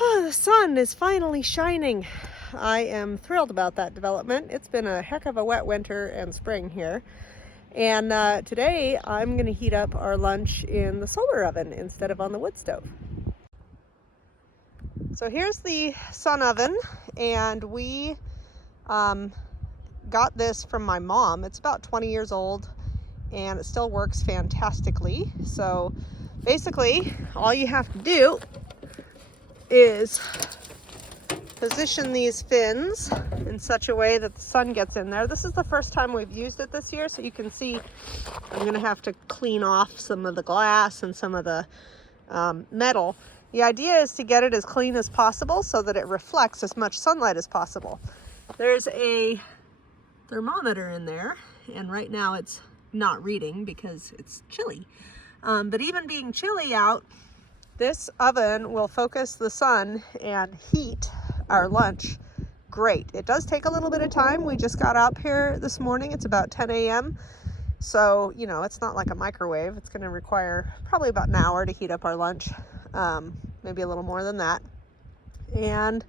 Oh, the sun is finally shining. I am thrilled about that development. It's been a heck of a wet winter and spring here. And today I'm going to heat up our lunch in the solar oven instead of on the wood stove. So here's the sun oven, and we got this from my mom. It's about 20 years old and it still works fantastically. So basically all you have to do is position these fins in such a way that the sun gets in there. This is the first time we've used it this year, so you can see I'm going to have to clean off some of the glass and some of the metal. The idea is to get it as clean as possible so that it reflects as much sunlight as possible. There's a thermometer in there, and right now it's not reading because it's chilly. But even being chilly out, this oven will focus the sun and heat our lunch great. It does take a little bit of time. We just got up here this morning. It's about 10 a.m. So, you know, it's not like a microwave. It's going to require probably about an hour to heat up our lunch, maybe a little more than that. And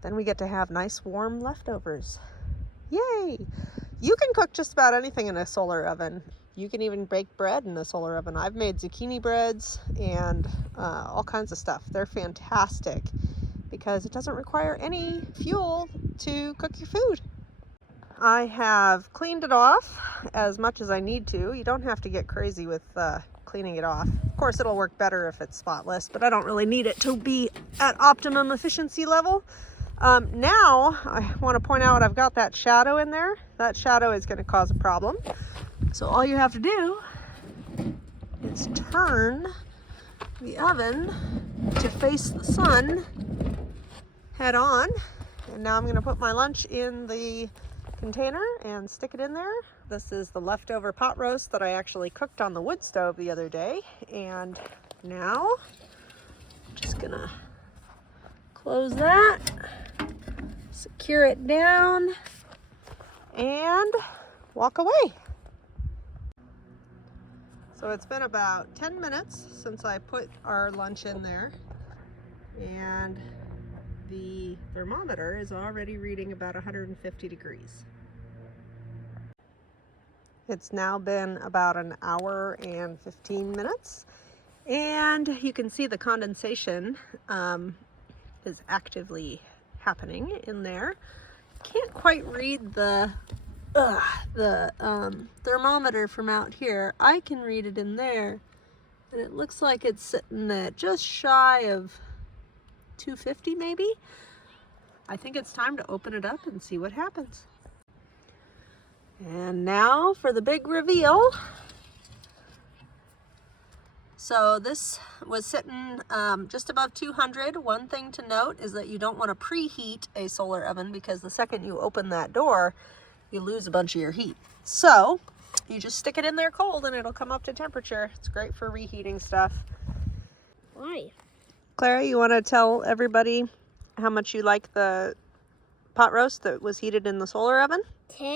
then we get to have nice warm leftovers. Yay! You can cook just about anything in a solar oven. You can even bake bread in a solar oven. I've made zucchini breads and all kinds of stuff. They're fantastic because it doesn't require any fuel to cook your food. I have cleaned it off as much as I need to. You don't have to get crazy with cleaning it off. Of course, it'll work better if it's spotless, but I don't really need it to be at optimum efficiency level. Now, I want to point out I've got that shadow in there. That shadow is going to cause a problem. So all you have to do is turn the oven to face the sun head on. And now I'm going to put my lunch in the container and stick it in there. This is the leftover pot roast that I actually cooked on the wood stove the other day. And now I'm just going to close that, secure it down, and walk away. So it's been about 10 minutes since I put our lunch in there, and the thermometer is already reading about 150 degrees. It's now been about an hour and 15 minutes, and you can see the condensation is actively happening in there. Can't quite read the thermometer from out here. I can read it in there, and it looks like it's sitting at just shy of 250 maybe. I think it's time to open it up and see what happens. And now for the big reveal. So this was sitting just above 200. One thing to note is that you don't want to preheat a solar oven, because the second you open that door, you lose a bunch of your heat. So you just stick it in there cold and it'll come up to temperature. It's great for reheating stuff. Why? Clara, you want to tell everybody how much you like the pot roast that was heated in the solar oven? Tasty.